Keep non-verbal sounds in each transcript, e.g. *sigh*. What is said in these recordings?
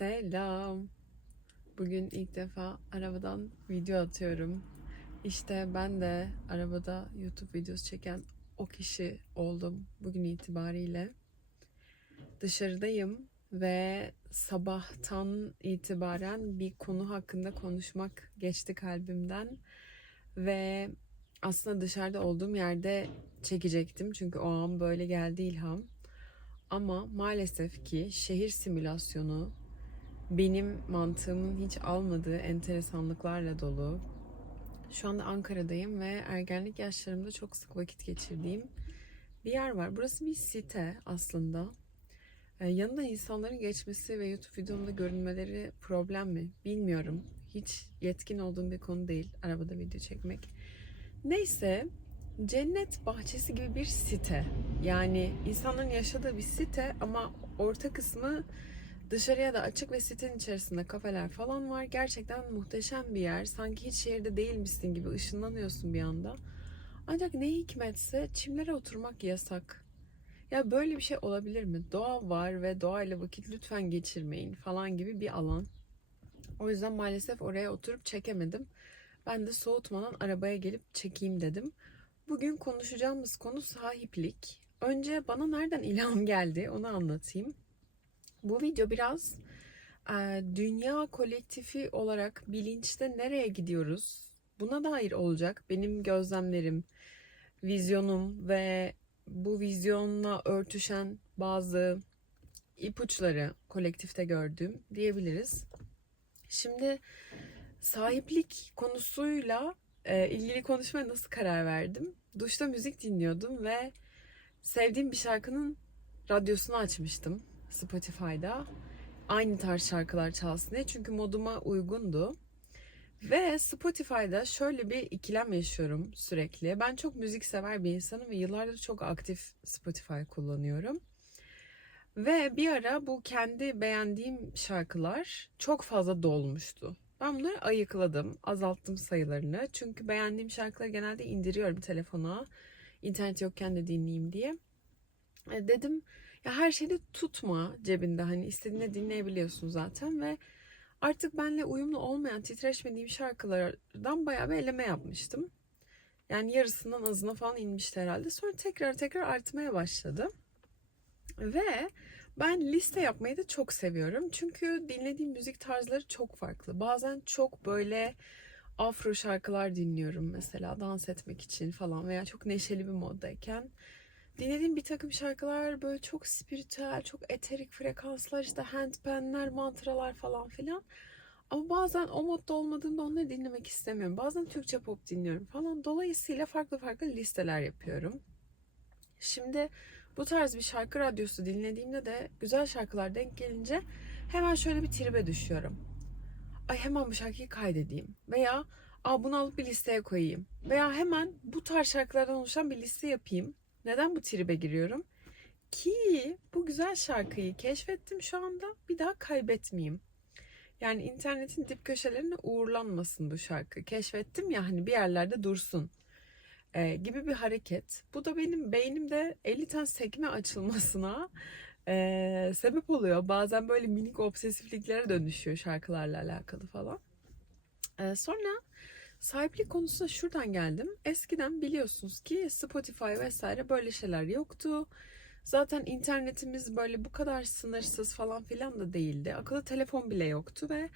Selam. Bugün ilk defa arabadan video atıyorum. İşte ben de arabada YouTube videosu çeken o kişi oldum bugün itibariyle. Dışarıdayım ve sabahtan itibaren bir konu hakkında konuşmak geçti kalbimden. Ve aslında dışarıda olduğum yerde çekecektim. Çünkü o an böyle geldi ilham. Ama maalesef ki şehir simülasyonu benim mantığımın hiç almadığı enteresanlıklarla dolu. Şu anda Ankara'dayım ve ergenlik yaşlarımda çok sık vakit geçirdiğim bir yer var. Burası bir site aslında. Ee, yanında insanların geçmesi ve YouTube videomda görünmeleri problem mi? Bilmiyorum. Hiç yetkin olduğum bir konu değil arabada video çekmek. Neyse cennet bahçesi gibi bir site. Yani insanların yaşadığı bir site ama orta kısmı dışarıya da açık ve sitenin içerisinde kafeler falan var. Gerçekten muhteşem bir yer. Sanki hiç şehirde değilmişsin gibi ışınlanıyorsun bir anda. Ancak ne hikmetse çimlere oturmak yasak. Ya böyle bir şey olabilir mi? Doğa var ve doğayla vakit lütfen geçirmeyin falan gibi bir alan. O yüzden maalesef oraya oturup çekemedim. Ben de soğutmadan arabaya gelip çekeyim dedim. Bugün konuşacağımız konu sahiplik. Önce bana nereden ilham geldi onu anlatayım. Bu video biraz e, dünya kolektifi olarak bilinçte nereye gidiyoruz? Buna dair olacak. Benim gözlemlerim, vizyonum ve bu vizyonla örtüşen bazı ipuçları kolektifte gördüğüm diyebiliriz. Şimdi sahiplik konusuyla e, ilgili konuşmaya nasıl karar verdim? Duşta müzik dinliyordum ve sevdiğim bir şarkının radyosunu açmıştım Spotify'da. Aynı tarz şarkılar çalsın diye çünkü moduma uygundu. Ve Spotify'da şöyle bir ikilem yaşıyorum sürekli. Ben çok müzik sever bir insanım ve yıllardır çok aktif Spotify kullanıyorum. Ve bir ara bu kendi beğendiğim şarkılar çok fazla dolmuştu. Ben bunları ayıkladım, azalttım sayılarını. Çünkü beğendiğim şarkıları genelde indiriyorum telefona. İnternet yokken de dinleyeyim diye. E, dedim ya her şeyi tutma cebinde hani istediğini dinleyebiliyorsun zaten ve artık benle uyumlu olmayan titreşmediğim şarkılardan bayağı bir eleme yapmıştım. Yani yarısından azına falan inmişti herhalde. Sonra tekrar tekrar artmaya başladı. Ve ben liste yapmayı da çok seviyorum. Çünkü dinlediğim müzik tarzları çok farklı. Bazen çok böyle afro şarkılar dinliyorum mesela dans etmek için falan veya çok neşeli bir moddayken. Dinlediğim bir takım şarkılar böyle çok spiritüel, çok eterik frekanslar, işte handpanler, mantralar falan filan. Ama bazen o modda olmadığımda onları dinlemek istemiyorum. Bazen Türkçe pop dinliyorum falan. Dolayısıyla farklı farklı listeler yapıyorum. Şimdi bu tarz bir şarkı radyosu dinlediğimde de güzel şarkılar denk gelince hemen şöyle bir tribe düşüyorum. Ay hemen bu şarkıyı kaydedeyim. Veya Aa, bunu alıp bir listeye koyayım. Veya hemen bu tarz şarkılardan oluşan bir liste yapayım. Neden bu tribe giriyorum? Ki bu güzel şarkıyı keşfettim şu anda bir daha kaybetmeyeyim. Yani internetin dip köşelerine uğurlanmasın bu şarkı. Keşfettim ya hani bir yerlerde dursun e, gibi bir hareket. Bu da benim beynimde 50 tane sekme açılmasına e, sebep oluyor. Bazen böyle minik obsesifliklere dönüşüyor şarkılarla alakalı falan. E, sonra sahiplik konusuna şuradan geldim. Eskiden biliyorsunuz ki Spotify vesaire böyle şeyler yoktu. Zaten internetimiz böyle bu kadar sınırsız falan filan da değildi. Akıllı telefon bile yoktu ve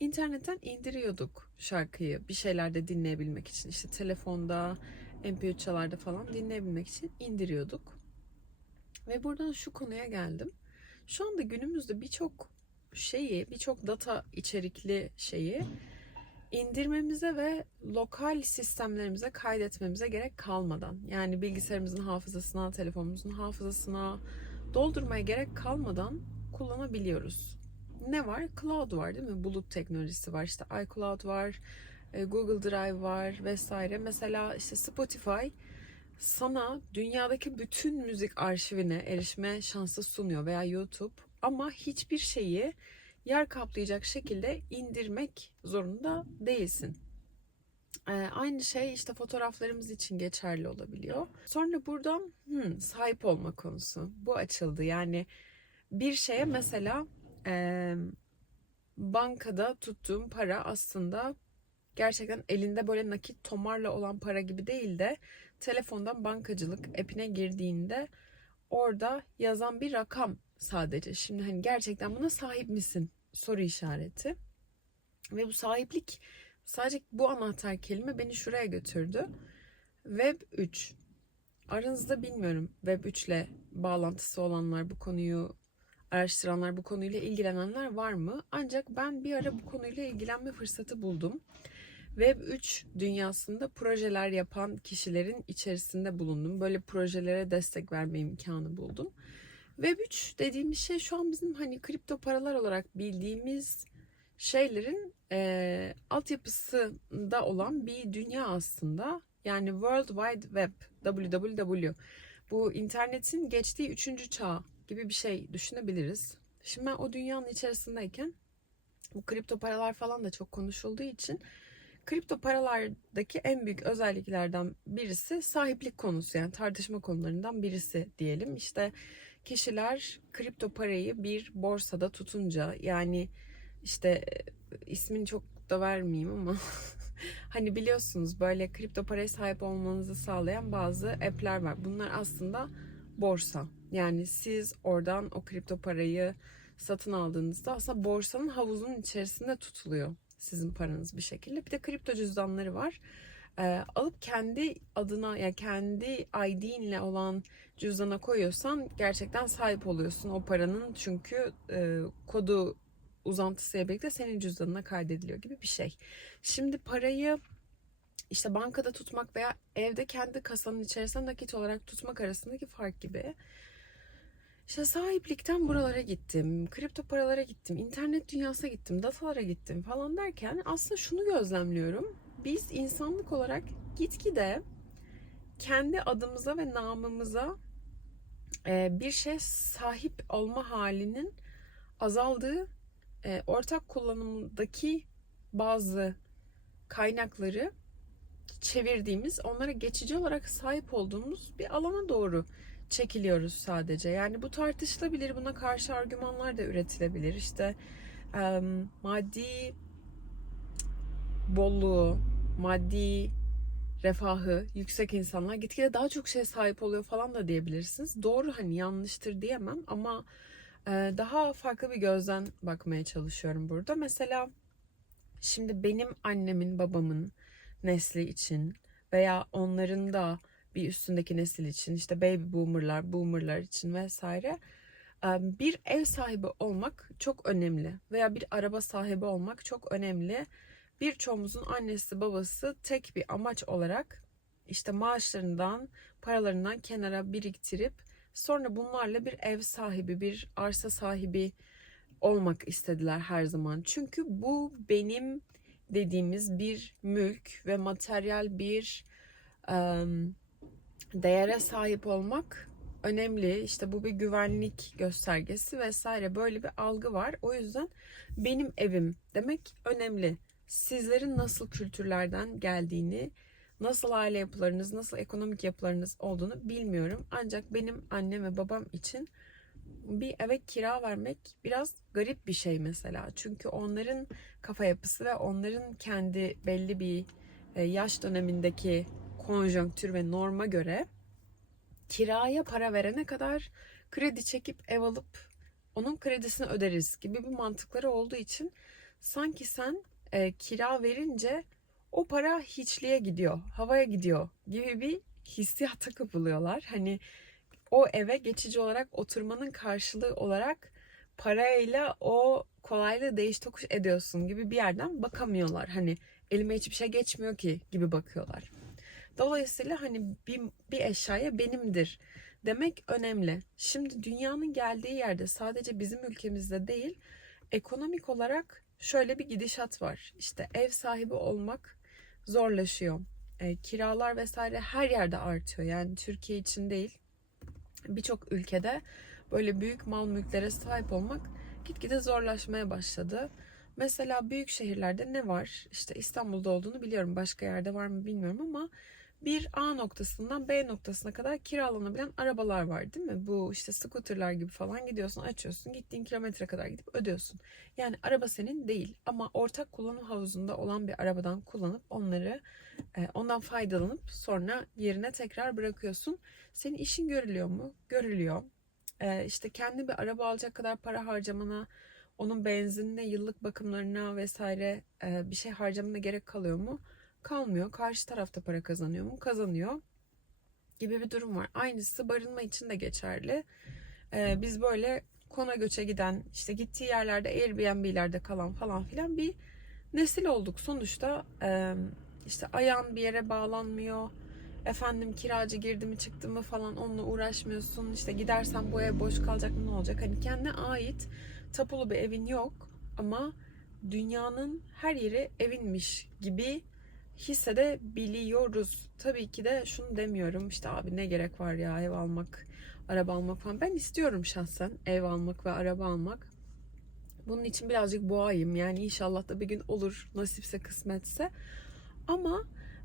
internetten indiriyorduk şarkıyı bir şeylerde dinleyebilmek için. İşte telefonda, MP3 çalarda falan dinleyebilmek için indiriyorduk. Ve buradan şu konuya geldim. Şu anda günümüzde birçok şeyi, birçok data içerikli şeyi indirmemize ve lokal sistemlerimize kaydetmemize gerek kalmadan yani bilgisayarımızın hafızasına, telefonumuzun hafızasına doldurmaya gerek kalmadan kullanabiliyoruz. Ne var? Cloud var değil mi? Bulut teknolojisi var. İşte iCloud var, e, Google Drive var vesaire. Mesela işte Spotify sana dünyadaki bütün müzik arşivine erişme şansı sunuyor veya YouTube ama hiçbir şeyi yer kaplayacak şekilde indirmek zorunda değilsin. Ee, aynı şey işte fotoğraflarımız için geçerli olabiliyor. Sonra buradan hmm, sahip olma konusu. Bu açıldı. Yani bir şeye mesela e, bankada tuttuğum para aslında gerçekten elinde böyle nakit tomarla olan para gibi değil de telefondan bankacılık app'ine girdiğinde orada yazan bir rakam sadece. Şimdi hani gerçekten buna sahip misin? Soru işareti. Ve bu sahiplik sadece bu anahtar kelime beni şuraya götürdü. Web 3. Aranızda bilmiyorum Web 3 ile bağlantısı olanlar bu konuyu araştıranlar bu konuyla ilgilenenler var mı? Ancak ben bir ara bu konuyla ilgilenme fırsatı buldum. Web 3 dünyasında projeler yapan kişilerin içerisinde bulundum. Böyle projelere destek verme imkanı buldum. Web 3 dediğimiz şey şu an bizim hani kripto paralar olarak bildiğimiz şeylerin e, altyapısında olan bir dünya aslında. Yani World Wide Web, WWW. Bu internetin geçtiği üçüncü çağ gibi bir şey düşünebiliriz. Şimdi ben o dünyanın içerisindeyken bu kripto paralar falan da çok konuşulduğu için kripto paralardaki en büyük özelliklerden birisi sahiplik konusu yani tartışma konularından birisi diyelim. İşte kişiler kripto parayı bir borsada tutunca yani işte e, ismini çok da vermeyeyim ama *laughs* hani biliyorsunuz böyle kripto paraya sahip olmanızı sağlayan bazı app'ler var. Bunlar aslında borsa. Yani siz oradan o kripto parayı satın aldığınızda aslında borsanın havuzunun içerisinde tutuluyor sizin paranız bir şekilde. Bir de kripto cüzdanları var. Ee, alıp kendi adına ya yani kendi ID'inle olan cüzdana koyuyorsan gerçekten sahip oluyorsun o paranın çünkü e, kodu uzantısıyla birlikte senin cüzdanına kaydediliyor gibi bir şey. Şimdi parayı işte bankada tutmak veya evde kendi kasanın içerisinde nakit olarak tutmak arasındaki fark gibi. İşte sahiplikten buralara gittim, kripto paralara gittim, internet dünyasına gittim, datalara gittim falan derken aslında şunu gözlemliyorum. Biz insanlık olarak gitgide kendi adımıza ve namımıza bir şey sahip olma halinin azaldığı, ortak kullanımdaki bazı kaynakları çevirdiğimiz, onlara geçici olarak sahip olduğumuz bir alana doğru çekiliyoruz sadece. Yani bu tartışılabilir, buna karşı argümanlar da üretilebilir. İşte e, maddi bolluğu, maddi refahı yüksek insanlar gitgide daha çok şey sahip oluyor falan da diyebilirsiniz. Doğru hani yanlıştır diyemem ama e, daha farklı bir gözden bakmaya çalışıyorum burada. Mesela şimdi benim annemin, babamın nesli için veya onların da bir üstündeki nesil için işte baby boomerlar, boomerlar için vesaire bir ev sahibi olmak çok önemli veya bir araba sahibi olmak çok önemli. Birçoğumuzun annesi babası tek bir amaç olarak işte maaşlarından, paralarından kenara biriktirip sonra bunlarla bir ev sahibi, bir arsa sahibi olmak istediler her zaman. Çünkü bu benim dediğimiz bir mülk ve materyal bir um, değere sahip olmak önemli. İşte bu bir güvenlik göstergesi vesaire böyle bir algı var. O yüzden benim evim demek önemli. Sizlerin nasıl kültürlerden geldiğini, nasıl aile yapılarınız, nasıl ekonomik yapılarınız olduğunu bilmiyorum. Ancak benim annem ve babam için bir eve kira vermek biraz garip bir şey mesela. Çünkü onların kafa yapısı ve onların kendi belli bir e, yaş dönemindeki konjonktür ve norma göre kiraya para verene kadar kredi çekip ev alıp onun kredisini öderiz gibi bir mantıkları olduğu için sanki sen e, kira verince o para hiçliğe gidiyor, havaya gidiyor gibi bir hissiyata *laughs* kapılıyorlar. Hani o eve geçici olarak oturmanın karşılığı olarak parayla o kolaylığı değiş tokuş ediyorsun gibi bir yerden bakamıyorlar. Hani elime hiçbir şey geçmiyor ki gibi bakıyorlar. Dolayısıyla hani bir, bir eşyaya benimdir demek önemli. Şimdi dünyanın geldiği yerde sadece bizim ülkemizde değil ekonomik olarak şöyle bir gidişat var. İşte ev sahibi olmak zorlaşıyor. E, kiralar vesaire her yerde artıyor. Yani Türkiye için değil birçok ülkede böyle büyük mal mülklere sahip olmak gitgide zorlaşmaya başladı. Mesela büyük şehirlerde ne var? İşte İstanbul'da olduğunu biliyorum. Başka yerde var mı bilmiyorum ama bir A noktasından B noktasına kadar kiralanabilen arabalar var değil mi? Bu işte scooterlar gibi falan gidiyorsun açıyorsun gittiğin kilometre kadar gidip ödüyorsun. Yani araba senin değil ama ortak kullanım havuzunda olan bir arabadan kullanıp onları e, ondan faydalanıp sonra yerine tekrar bırakıyorsun. Senin işin görülüyor mu? Görülüyor. E, işte kendi bir araba alacak kadar para harcamana onun benzinine, yıllık bakımlarına vesaire e, bir şey harcamana gerek kalıyor mu? Kalmıyor. Karşı tarafta para kazanıyor mu? Kazanıyor. Gibi bir durum var. Aynısı barınma için de geçerli. E, biz böyle kona göçe giden, işte gittiği yerlerde Airbnb'lerde kalan falan filan bir nesil olduk. Sonuçta e, işte ayağın bir yere bağlanmıyor. Efendim kiracı girdi mi çıktı mı falan onunla uğraşmıyorsun. İşte gidersen bu ev boş kalacak mı ne olacak? Hani kendine ait tapulu bir evin yok ama dünyanın her yeri evinmiş gibi hissedebiliyoruz. Tabii ki de şunu demiyorum işte abi ne gerek var ya ev almak, araba almak falan. Ben istiyorum şahsen ev almak ve araba almak. Bunun için birazcık boğayım yani inşallah da bir gün olur nasipse kısmetse. Ama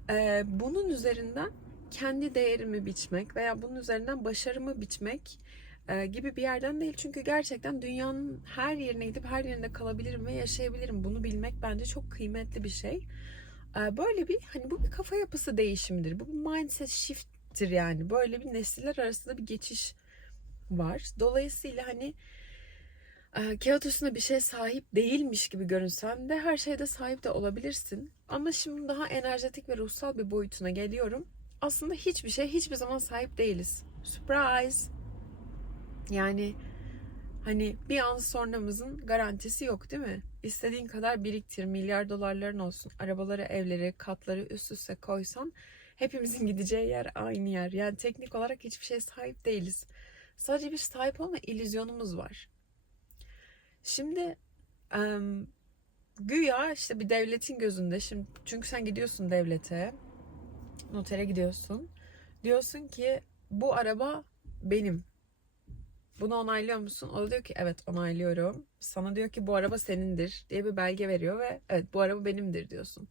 e, bunun üzerinden kendi değerimi biçmek veya bunun üzerinden başarımı biçmek e, gibi bir yerden değil. Çünkü gerçekten dünyanın her yerine gidip her yerinde kalabilirim ve yaşayabilirim. Bunu bilmek bence çok kıymetli bir şey. Böyle bir hani bu bir kafa yapısı değişimidir. Bu bir mindset shift'tir yani. Böyle bir nesiller arasında bir geçiş var. Dolayısıyla hani kağıt üstünde bir şey sahip değilmiş gibi görünsen de her şeyde sahip de olabilirsin. Ama şimdi daha enerjetik ve ruhsal bir boyutuna geliyorum. Aslında hiçbir şey hiçbir zaman sahip değiliz. Surprise! Yani hani bir an sonramızın garantisi yok değil mi? İstediğin kadar biriktir, milyar dolarların olsun. Arabaları, evleri, katları üst üste koysan hepimizin *laughs* gideceği yer aynı yer. Yani teknik olarak hiçbir şey sahip değiliz. Sadece bir sahip olma illüzyonumuz var. Şimdi um, güya işte bir devletin gözünde şimdi çünkü sen gidiyorsun devlete notere gidiyorsun diyorsun ki bu araba benim bunu onaylıyor musun? O da diyor ki evet onaylıyorum. Sana diyor ki bu araba senindir diye bir belge veriyor ve evet bu araba benimdir diyorsun.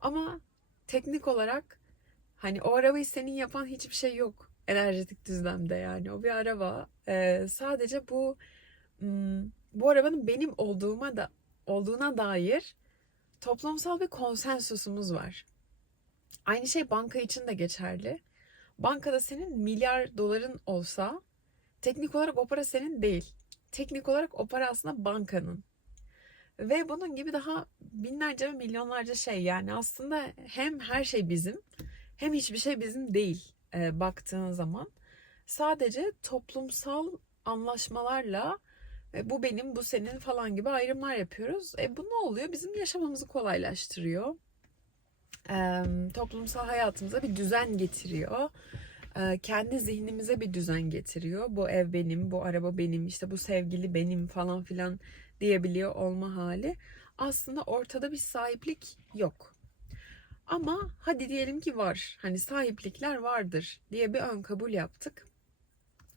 Ama teknik olarak hani o arabayı senin yapan hiçbir şey yok enerjetik düzlemde yani. O bir araba. Ee, sadece bu bu arabanın benim olduğuma da olduğuna dair toplumsal bir konsensusumuz var. Aynı şey banka için de geçerli. Bankada senin milyar doların olsa teknik olarak o para senin değil. Teknik olarak o para aslında bankanın. Ve bunun gibi daha binlerce ve milyonlarca şey yani aslında hem her şey bizim hem hiçbir şey bizim değil e, baktığın zaman. Sadece toplumsal anlaşmalarla e, bu benim bu senin falan gibi ayrımlar yapıyoruz. E bu ne oluyor? Bizim yaşamamızı kolaylaştırıyor. E, toplumsal hayatımıza bir düzen getiriyor kendi zihnimize bir düzen getiriyor. Bu ev benim, bu araba benim, işte bu sevgili benim falan filan diyebiliyor olma hali. Aslında ortada bir sahiplik yok. Ama hadi diyelim ki var. Hani sahiplikler vardır diye bir ön kabul yaptık.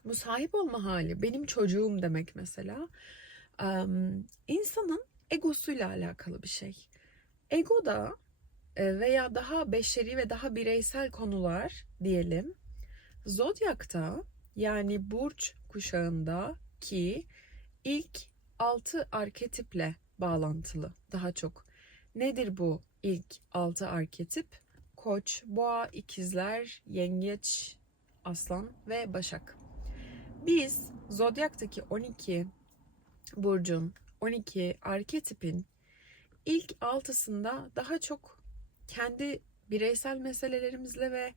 Bu sahip olma hali benim çocuğum demek mesela. insanın egosuyla alakalı bir şey. Ego da veya daha beşeri ve daha bireysel konular diyelim Zodyak'ta yani burç kuşağında ki ilk altı arketiple bağlantılı daha çok. Nedir bu ilk altı arketip? Koç, boğa, ikizler, yengeç, aslan ve başak. Biz zodyaktaki 12 burcun, 12 arketipin ilk altısında daha çok kendi bireysel meselelerimizle ve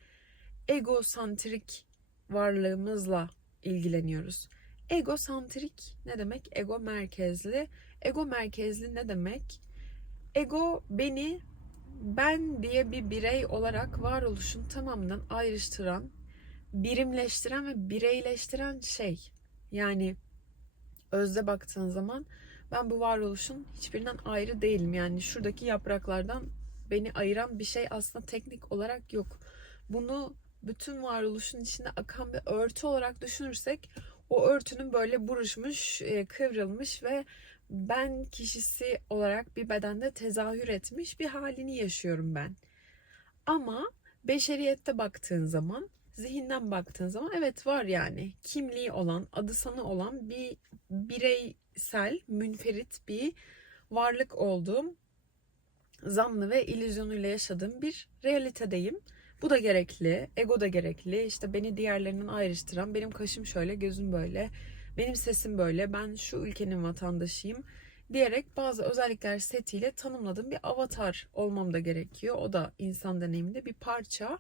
egosantrik varlığımızla ilgileniyoruz. Egosantrik ne demek? Ego merkezli. Ego merkezli ne demek? Ego beni ben diye bir birey olarak varoluşun tamamından ayrıştıran, birimleştiren ve bireyleştiren şey. Yani özde baktığın zaman ben bu varoluşun hiçbirinden ayrı değilim. Yani şuradaki yapraklardan beni ayıran bir şey aslında teknik olarak yok. Bunu bütün varoluşun içinde akan bir örtü olarak düşünürsek o örtünün böyle buruşmuş, e, kıvrılmış ve ben kişisi olarak bir bedende tezahür etmiş bir halini yaşıyorum ben. Ama beşeriyette baktığın zaman, zihinden baktığın zaman evet var yani. Kimliği olan, adı sanı olan bir bireysel, münferit bir varlık olduğum zanlı ve illüzyonuyla yaşadığım bir realitedeyim. Bu da gerekli, ego da gerekli. İşte beni diğerlerinden ayrıştıran, benim kaşım şöyle, gözüm böyle, benim sesim böyle, ben şu ülkenin vatandaşıyım diyerek bazı özellikler setiyle tanımladığım bir avatar olmam da gerekiyor. O da insan deneyiminde bir parça.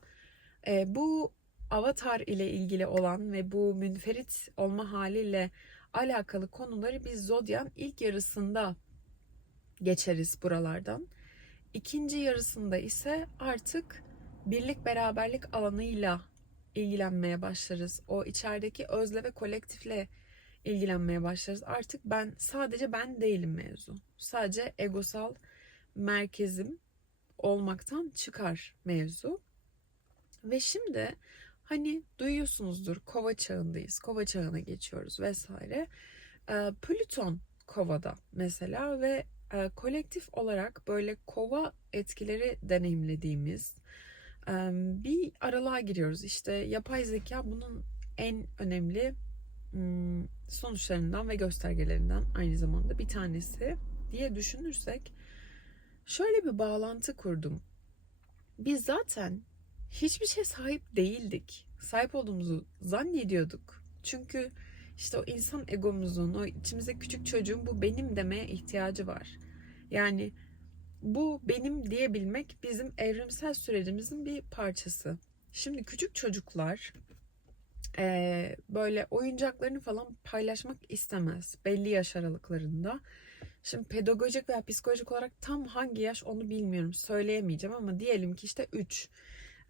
E, bu avatar ile ilgili olan ve bu münferit olma haliyle alakalı konuları biz Zodyan ilk yarısında geçeriz buralardan. İkinci yarısında ise artık birlik beraberlik alanıyla ilgilenmeye başlarız. O içerideki özle ve kolektifle ilgilenmeye başlarız. Artık ben sadece ben değilim mevzu. Sadece egosal merkezim olmaktan çıkar mevzu. Ve şimdi hani duyuyorsunuzdur kova çağındayız. Kova çağına geçiyoruz vesaire. Ee, Plüton kovada mesela ve e, kolektif olarak böyle kova etkileri deneyimlediğimiz bir aralığa giriyoruz. İşte yapay zeka bunun en önemli sonuçlarından ve göstergelerinden aynı zamanda bir tanesi diye düşünürsek şöyle bir bağlantı kurdum. Biz zaten hiçbir şey sahip değildik. Sahip olduğumuzu zannediyorduk. Çünkü işte o insan egomuzun, o içimize küçük çocuğun bu benim demeye ihtiyacı var. Yani bu benim diyebilmek bizim evrimsel sürecimizin bir parçası. Şimdi küçük çocuklar e, böyle oyuncaklarını falan paylaşmak istemez belli yaş aralıklarında. Şimdi pedagojik veya psikolojik olarak tam hangi yaş onu bilmiyorum söyleyemeyeceğim ama diyelim ki işte 3.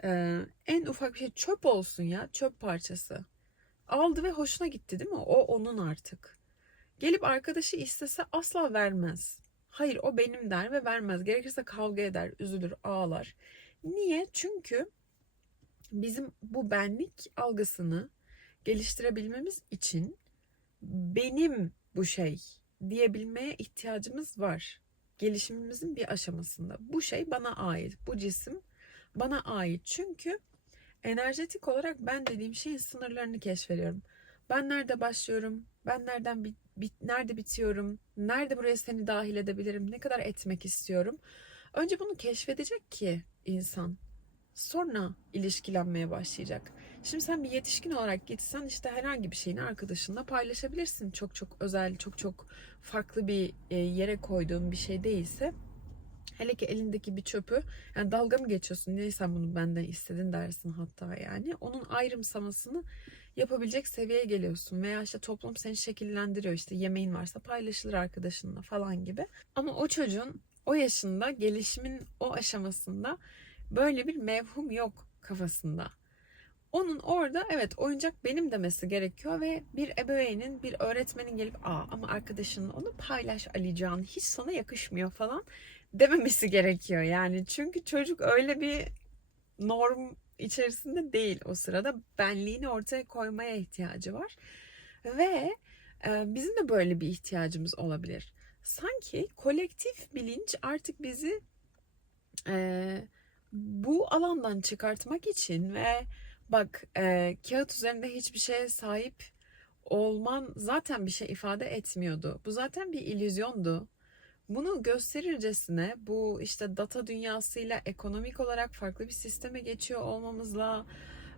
Ee, en ufak bir şey çöp olsun ya çöp parçası. Aldı ve hoşuna gitti değil mi? O onun artık. Gelip arkadaşı istese asla vermez. Hayır o benim der ve vermez. Gerekirse kavga eder, üzülür, ağlar. Niye? Çünkü bizim bu benlik algısını geliştirebilmemiz için benim bu şey diyebilmeye ihtiyacımız var. Gelişimimizin bir aşamasında. Bu şey bana ait. Bu cisim bana ait. Çünkü enerjetik olarak ben dediğim şeyin sınırlarını keşfediyorum. Ben nerede başlıyorum? Ben nereden bit, nerede bitiyorum? Nerede buraya seni dahil edebilirim? Ne kadar etmek istiyorum? Önce bunu keşfedecek ki insan. Sonra ilişkilenmeye başlayacak. Şimdi sen bir yetişkin olarak gitsen işte herhangi bir şeyini arkadaşınla paylaşabilirsin. Çok çok özel, çok çok farklı bir e, yere koyduğun bir şey değilse. Hele ki elindeki bir çöpü yani dalga mı geçiyorsun niye sen bunu benden istedin dersin hatta yani. Onun ayrımsamasını yapabilecek seviyeye geliyorsun. Veya işte toplum seni şekillendiriyor işte yemeğin varsa paylaşılır arkadaşınla falan gibi. Ama o çocuğun o yaşında gelişimin o aşamasında böyle bir mevhum yok kafasında. Onun orada evet oyuncak benim demesi gerekiyor ve bir ebeveynin, bir öğretmenin gelip aa ama arkadaşının onu paylaş Alican hiç sana yakışmıyor falan dememesi gerekiyor. Yani çünkü çocuk öyle bir norm içerisinde değil o sırada benliğini ortaya koymaya ihtiyacı var. Ve e, bizim de böyle bir ihtiyacımız olabilir. Sanki kolektif bilinç artık bizi e, bu alandan çıkartmak için ve bak e, kağıt üzerinde hiçbir şeye sahip olman zaten bir şey ifade etmiyordu. Bu zaten bir illüzyondu. Bunu gösterircesine bu işte data dünyasıyla ekonomik olarak farklı bir sisteme geçiyor olmamızla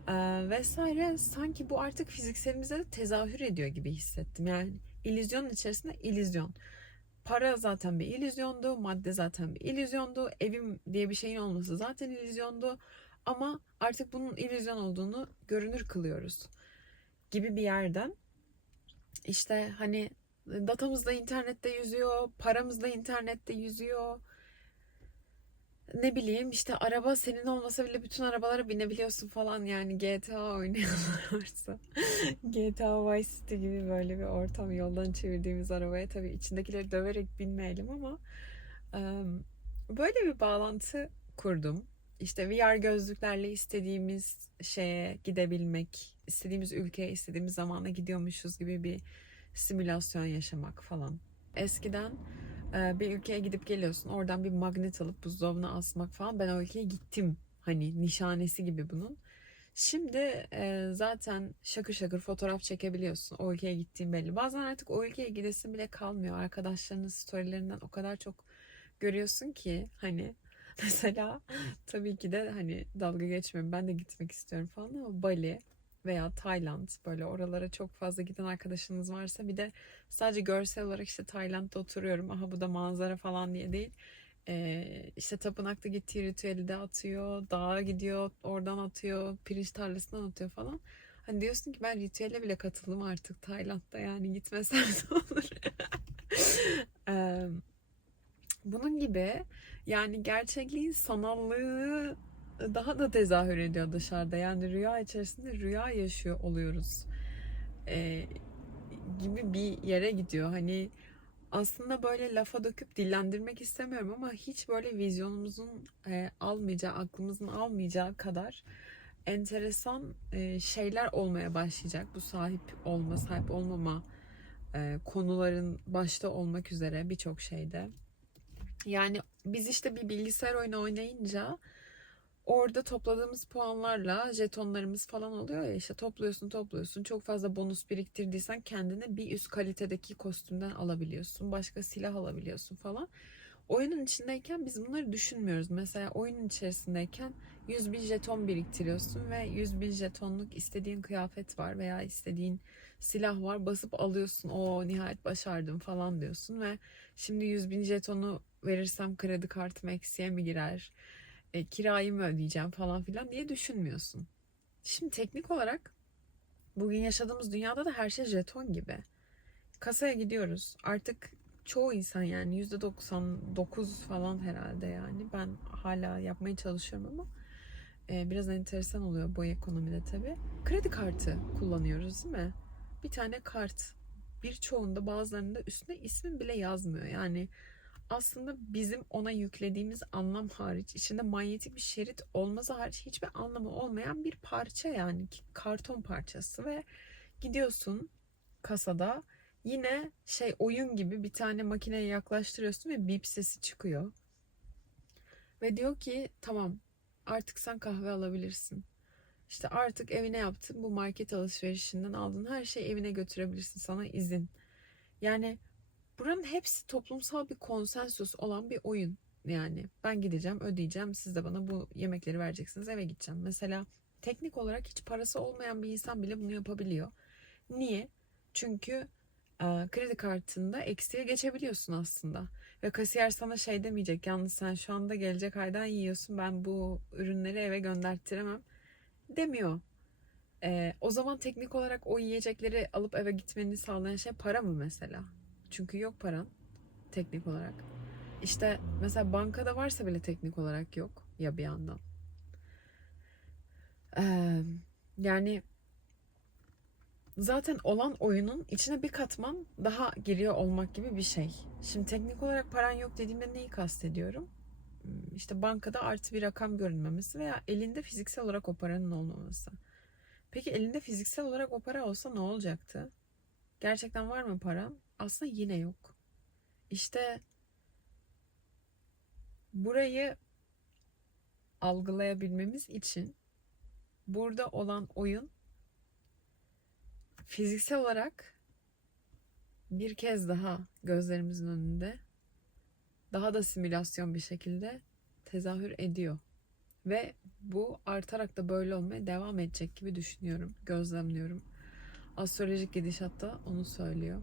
e, vesaire sanki bu artık fizikselimize de tezahür ediyor gibi hissettim. Yani illüzyonun içerisinde illüzyon. Para zaten bir illüzyondu, madde zaten bir illüzyondu, evim diye bir şeyin olması zaten illüzyondu. Ama artık bunun illüzyon olduğunu görünür kılıyoruz gibi bir yerden. İşte hani datamız da internette yüzüyor, paramız da internette yüzüyor. Ne bileyim işte araba senin olmasa bile bütün arabalara binebiliyorsun falan yani GTA oynayanlar. GTA *laughs* Vice City gibi böyle bir ortam yoldan çevirdiğimiz arabaya tabii içindekileri döverek binmeyelim ama böyle bir bağlantı kurdum. İşte VR gözlüklerle istediğimiz şeye gidebilmek, istediğimiz ülkeye istediğimiz zamana gidiyormuşuz gibi bir simülasyon yaşamak falan. Eskiden bir ülkeye gidip geliyorsun oradan bir magnet alıp buzdolabına asmak falan ben o ülkeye gittim Hani nişanesi gibi bunun. Şimdi e, zaten şakır şakır fotoğraf çekebiliyorsun. O ülkeye gittiğin belli. Bazen artık o ülkeye gidesin bile kalmıyor. Arkadaşlarının storylerinden o kadar çok görüyorsun ki hani *laughs* mesela tabii ki de hani dalga geçmiyorum. Ben de gitmek istiyorum falan ama Bali veya Tayland böyle oralara çok fazla giden arkadaşınız varsa bir de sadece görsel olarak işte Tayland'da oturuyorum. Aha bu da manzara falan diye değil. Ee, işte tapınakta gittiği ritüeli de atıyor. Dağa gidiyor oradan atıyor. Pirinç tarlasından atıyor falan. Hani diyorsun ki ben ritüele bile katıldım artık Tayland'da yani gitmesem de olur. *laughs* Ee, bunun gibi yani gerçekliğin sanallığı daha da tezahür ediyor dışarıda. Yani rüya içerisinde rüya yaşıyor oluyoruz. Ee, gibi bir yere gidiyor. Hani aslında böyle lafa döküp dillendirmek istemiyorum ama hiç böyle vizyonumuzun e, almayacağı, aklımızın almayacağı kadar enteresan e, şeyler olmaya başlayacak. Bu sahip olma, sahip olmama e, konuların başta olmak üzere birçok şeyde. Yani biz işte bir bilgisayar oyunu oynayınca orada topladığımız puanlarla jetonlarımız falan oluyor ya işte topluyorsun topluyorsun çok fazla bonus biriktirdiysen kendine bir üst kalitedeki kostümden alabiliyorsun başka silah alabiliyorsun falan. Oyunun içindeyken biz bunları düşünmüyoruz. Mesela oyunun içerisindeyken 100 bin jeton biriktiriyorsun ve 100 bin jetonluk istediğin kıyafet var veya istediğin silah var basıp alıyorsun. O nihayet başardım falan diyorsun ve şimdi 100 bin jetonu verirsem kredi kartım eksiye mi girer? E, kirayı mı ödeyeceğim falan filan diye düşünmüyorsun. Şimdi teknik olarak bugün yaşadığımız dünyada da her şey jeton gibi. Kasaya gidiyoruz. Artık çoğu insan yani %99 falan herhalde yani. Ben hala yapmaya çalışıyorum ama e, biraz enteresan oluyor bu ekonomide tabii. Kredi kartı kullanıyoruz değil mi? Bir tane kart. Birçoğunda bazılarında üstüne ismin bile yazmıyor. Yani aslında bizim ona yüklediğimiz anlam hariç içinde manyetik bir şerit olması hariç hiçbir anlamı olmayan bir parça yani karton parçası ve gidiyorsun kasada yine şey oyun gibi bir tane makineye yaklaştırıyorsun ve bip sesi çıkıyor. Ve diyor ki tamam artık sen kahve alabilirsin. İşte artık evine yaptın bu market alışverişinden aldın her şeyi evine götürebilirsin sana izin. Yani Buranın hepsi toplumsal bir konsensus olan bir oyun. Yani ben gideceğim, ödeyeceğim, siz de bana bu yemekleri vereceksiniz, eve gideceğim. Mesela teknik olarak hiç parası olmayan bir insan bile bunu yapabiliyor. Niye? Çünkü e, kredi kartında eksiye geçebiliyorsun aslında. Ve kasiyer sana şey demeyecek. Yalnız sen şu anda gelecek aydan yiyorsun. Ben bu ürünleri eve gönderttiremem. Demiyor. E, o zaman teknik olarak o yiyecekleri alıp eve gitmeni sağlayan şey para mı mesela? Çünkü yok paran teknik olarak. İşte mesela bankada varsa bile teknik olarak yok ya bir yandan. Ee, yani zaten olan oyunun içine bir katman daha giriyor olmak gibi bir şey. Şimdi teknik olarak paran yok dediğimde neyi kastediyorum? Hmm, işte bankada artı bir rakam görünmemesi veya elinde fiziksel olarak o paranın olmaması. Peki elinde fiziksel olarak o para olsa ne olacaktı? Gerçekten var mı paran? Aslında yine yok. İşte burayı algılayabilmemiz için burada olan oyun fiziksel olarak bir kez daha gözlerimizin önünde daha da simülasyon bir şekilde tezahür ediyor. Ve bu artarak da böyle olmaya devam edecek gibi düşünüyorum, gözlemliyorum. Astrolojik gidişatta onu söylüyor.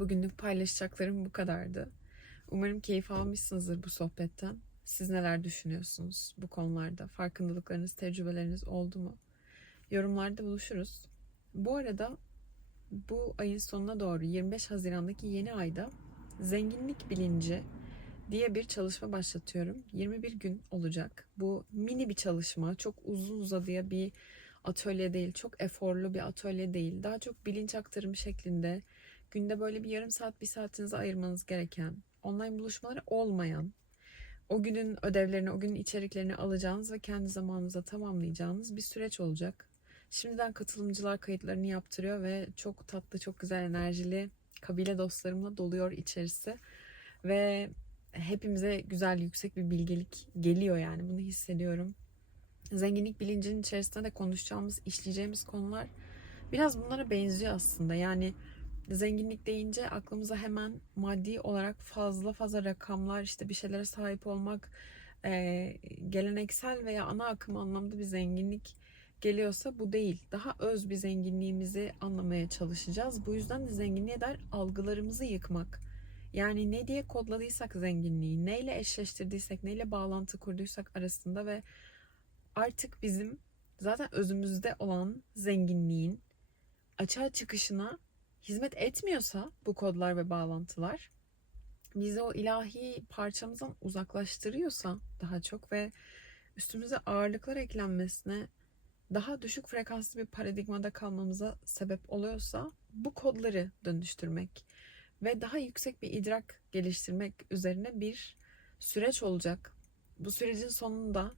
Bugünlük paylaşacaklarım bu kadardı. Umarım keyif almışsınızdır bu sohbetten. Siz neler düşünüyorsunuz bu konularda? Farkındalıklarınız, tecrübeleriniz oldu mu? Yorumlarda buluşuruz. Bu arada bu ayın sonuna doğru 25 Haziran'daki yeni ayda zenginlik bilinci diye bir çalışma başlatıyorum. 21 gün olacak. Bu mini bir çalışma, çok uzun uzadıya bir atölye değil, çok eforlu bir atölye değil. Daha çok bilinç aktarımı şeklinde günde böyle bir yarım saat, bir saatinizi ayırmanız gereken, online buluşmaları olmayan, o günün ödevlerini, o günün içeriklerini alacağınız ve kendi zamanınıza tamamlayacağınız bir süreç olacak. Şimdiden katılımcılar kayıtlarını yaptırıyor ve çok tatlı, çok güzel enerjili kabile dostlarımla doluyor içerisi. Ve hepimize güzel, yüksek bir bilgelik geliyor yani bunu hissediyorum. zenginlik bilincinin içerisinde de konuşacağımız, işleyeceğimiz konular biraz bunlara benziyor aslında. Yani zenginlik deyince aklımıza hemen maddi olarak fazla fazla rakamlar, işte bir şeylere sahip olmak, e, geleneksel veya ana akım anlamda bir zenginlik geliyorsa bu değil. Daha öz bir zenginliğimizi anlamaya çalışacağız. Bu yüzden de zenginliğe dair algılarımızı yıkmak. Yani ne diye kodladıysak zenginliği, neyle eşleştirdiysek, neyle bağlantı kurduysak arasında ve artık bizim zaten özümüzde olan zenginliğin açığa çıkışına hizmet etmiyorsa bu kodlar ve bağlantılar bizi o ilahi parçamızdan uzaklaştırıyorsa daha çok ve üstümüze ağırlıklar eklenmesine daha düşük frekanslı bir paradigmada kalmamıza sebep oluyorsa bu kodları dönüştürmek ve daha yüksek bir idrak geliştirmek üzerine bir süreç olacak. Bu sürecin sonunda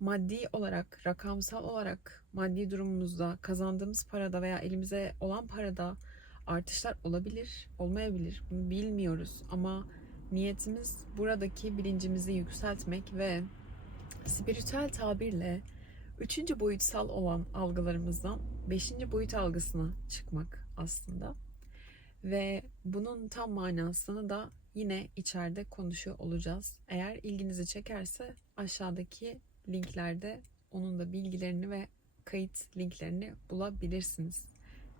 maddi olarak, rakamsal olarak maddi durumumuzda, kazandığımız parada veya elimize olan parada artışlar olabilir, olmayabilir. Bilmiyoruz ama niyetimiz buradaki bilincimizi yükseltmek ve spiritüel tabirle üçüncü boyutsal olan algılarımızdan beşinci boyut algısına çıkmak aslında. Ve bunun tam manasını da yine içeride konuşuyor olacağız. Eğer ilginizi çekerse aşağıdaki linklerde onun da bilgilerini ve kayıt linklerini bulabilirsiniz.